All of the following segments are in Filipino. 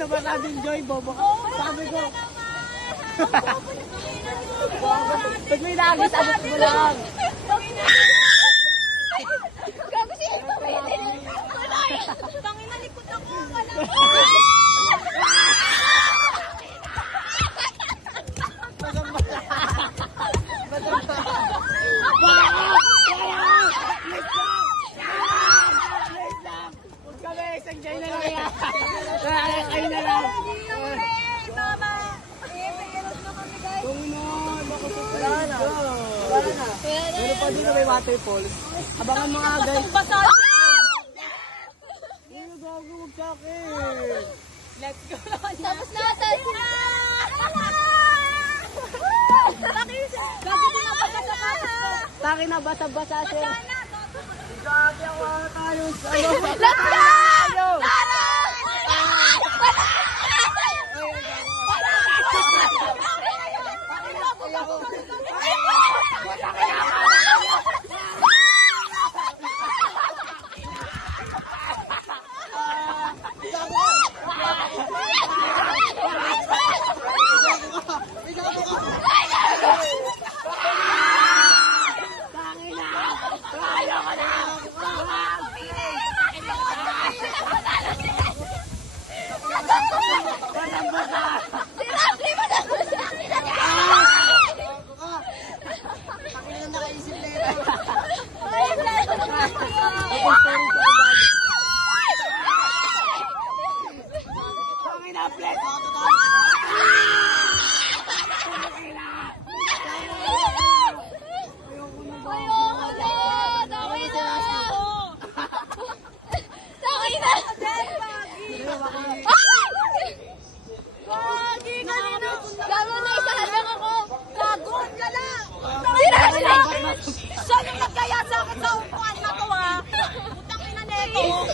nabasa din Joy, bobo ka. Sabi ko. Pag may nagis, abot mo lang. Gago siya ito. Tangin na likod ako. Ay na lang. Mama. Meron na kami guys. Wala na. Meron pa dito may waterfalls. Abangan mga guys. Basa. Ano gago wag sa akin? Let's go. Tapos na ata. Gago din ang pagkasakapas ko. Taki na basa-basa siya. Gagi ako tayo. Let's go! Siya yung nagkaya sa akin sa upuan na to ha. Putang ina neto.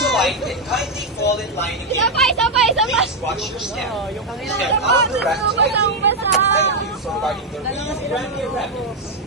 So kindly fall in line again. Please watch your step. Step out the rest. Thank you for riding the brand new Rebels.